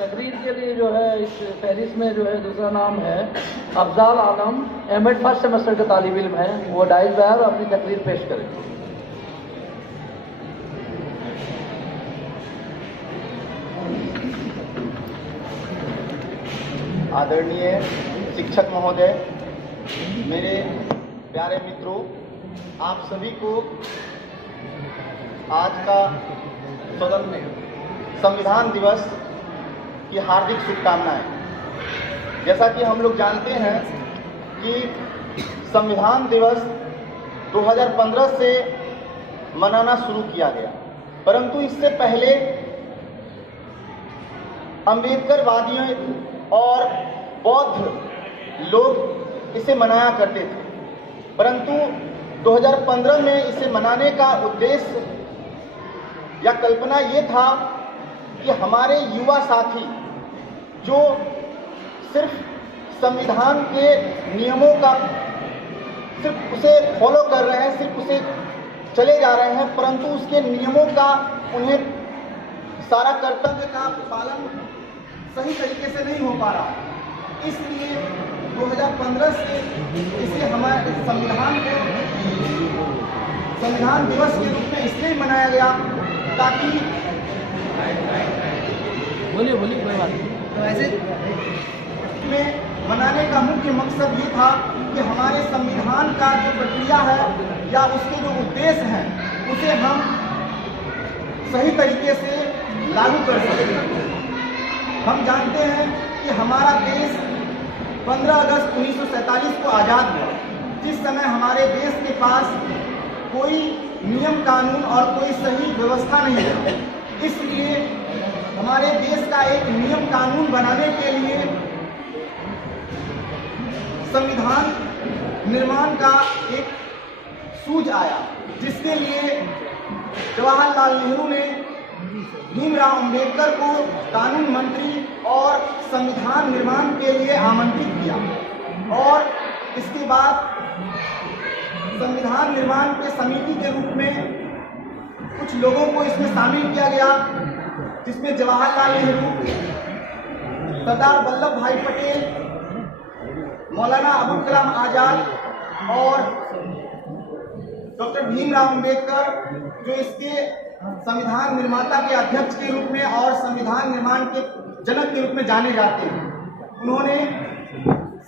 तकरीर के लिए जो है इस फहरिस्त में जो है दूसरा नाम है अफजाल आलम, एमएड फर्स्ट सेमेस्टर का तालिब इल्म है। वो डाइस बाहर और अपनी तकरीर पेश करें। आदरणीय शिक्षक महोदय, मेरे प्यारे मित्रों, आप सभी को आज का स्वतंत्र संविधान दिवस की हार्दिक शुभकामनाएं। जैसा कि हम लोग जानते हैं कि संविधान दिवस 2015 से मनाना शुरू किया गया, परंतु इससे पहले अम्बेडकरवादियों और बौद्ध लोग इसे मनाया करते थे, परंतु 2015 में इसे मनाने का उद्देश्य या कल्पना ये था कि हमारे युवा साथी जो सिर्फ संविधान के नियमों का सिर्फ उसे फॉलो कर रहे हैं, सिर्फ उसे चले जा रहे हैं, परंतु उसके नियमों का उन्हें सारा कर्तव्य का पालन सही तरीके से नहीं हो पा रहा। इसलिए 2015 से इसे हमारे संविधान दिवस के रूप में इसलिए मनाया गया ताकि बोलिए कोई बात नहीं। तो ऐसे में मनाने का मुख्य मकसद ये था कि हमारे संविधान का जो प्रक्रिया है या उसके जो उद्देश्य हैं उसे हम सही तरीके से लागू कर सकें। हम जानते हैं कि हमारा देश 15 अगस्त 1947 को आज़ाद हुआ। जिस समय हमारे देश के पास कोई नियम कानून और कोई सही व्यवस्था नहीं है, इसलिए हमारे देश का एक नियम कानून बनाने के लिए संविधान निर्माण का एक सूझ आया, जिसके लिए जवाहरलाल नेहरू ने भीमराव अंबेडकर को कानून मंत्री और संविधान निर्माण के लिए आमंत्रित किया और इसके बाद संविधान निर्माण के समिति के रूप में कुछ लोगों को इसमें शामिल किया गया, जिसमें जवाहरलाल नेहरू, सरदार वल्लभ भाई पटेल, मौलाना अबुल कलाम आजाद और डॉक्टर भीमराव अंबेडकर, जो इसके संविधान निर्माता के अध्यक्ष के रूप में और संविधान निर्माण के जनक के रूप में जाने जाते हैं। उन्होंने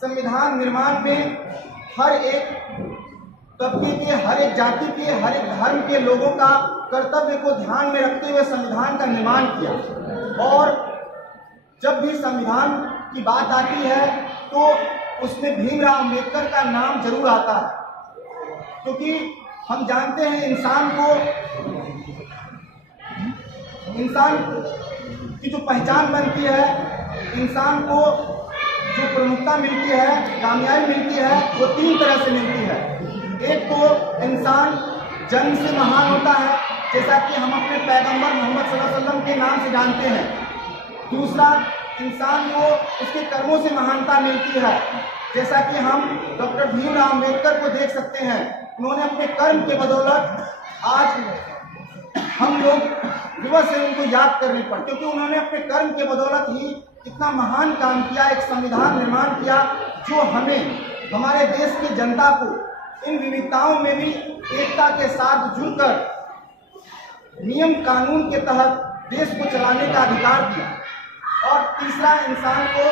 संविधान निर्माण में हर एक तबके के, हर एक जाति के, हर एक धर्म के लोगों का कर्तव्य को ध्यान में रखते हुए संविधान का निर्माण किया। और जब भी संविधान की बात आती है तो उसमें भीमराव अंबेडकर का नाम जरूर आता है, क्योंकि हम जानते हैं इंसान की जो पहचान बनती है, इंसान को जो प्रमुखता मिलती है, कामयाबी मिलती है, वो 3 तरह से मिलती है। एक तो इंसान जन्म से महान होता है, जैसा कि हम अपने पैगंबर मोहम्मद सल्लल्लाहु अलैहि वसल्लम के नाम से जानते हैं। दूसरा, इंसान को उसके कर्मों से महानता मिलती है, जैसा कि हम डॉक्टर भीमराव अंबेडकर को देख सकते हैं। उन्होंने अपने कर्म के बदौलत आज हम लोग दिवस से उनको याद करने पर, क्योंकि उन्होंने अपने कर्म के बदौलत ही इतना महान काम किया, एक संविधान निर्माण किया जो हमें, हमारे देश की जनता को इन विविधताओं में भी एकता के साथ जुड़कर नियम कानून के तहत देश को चलाने का अधिकार दिया। और तीसरा, इंसान को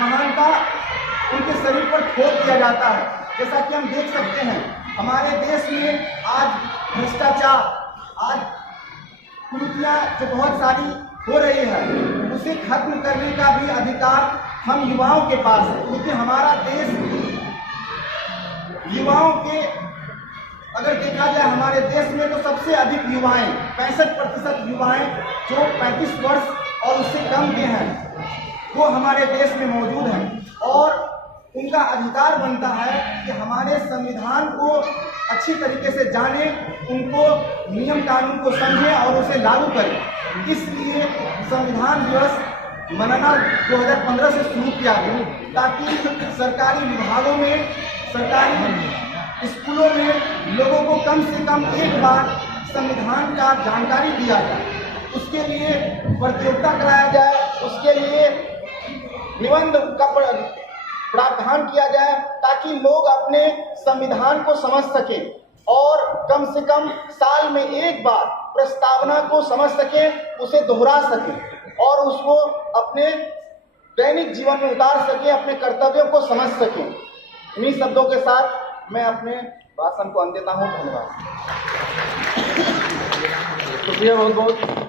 महानता उनके शरीर पर थोप दिया जाता है, जैसा कि हम देख सकते हैं हमारे देश में आज भ्रष्टाचार, आज कुरीतियाँ जो बहुत सारी हो रही है, उसे खत्म करने का भी अधिकार हम युवाओं के पास है, क्योंकि हमारा देश युवाओं के, अगर देखा जाए हमारे देश में तो सबसे अधिक युवाएं, 65% युवाएं जो 35 वर्ष और उससे कम के हैं, वो हमारे देश में मौजूद हैं। और उनका अधिकार बनता है कि हमारे संविधान को अच्छी तरीके से जाने, उनको नियम कानून को समझें और उसे लागू करें। इसलिए संविधान दिवस मनाना 2015 से शुरू किया गया, ताकि सरकारी विभागों में, सरकारी स्कूलों में लोगों को कम से कम एक बार संविधान का जानकारी दिया जाए, उसके लिए प्रतियोगिता कराया जाए, उसके निबंध का प्रावधान किया जाए ताकि लोग अपने संविधान को समझ सकें और कम से कम साल में एक बार प्रस्तावना को समझ सकें, उसे दोहरा सकें और उसको अपने दैनिक जीवन में उतार सकें, अपने कर्तव्यों को समझ सकें। इन्हीं शब्दों के साथ मैं अपने भाषण को अंत देता हूँ। धन्यवाद। शुक्रिया बहुत बहुत।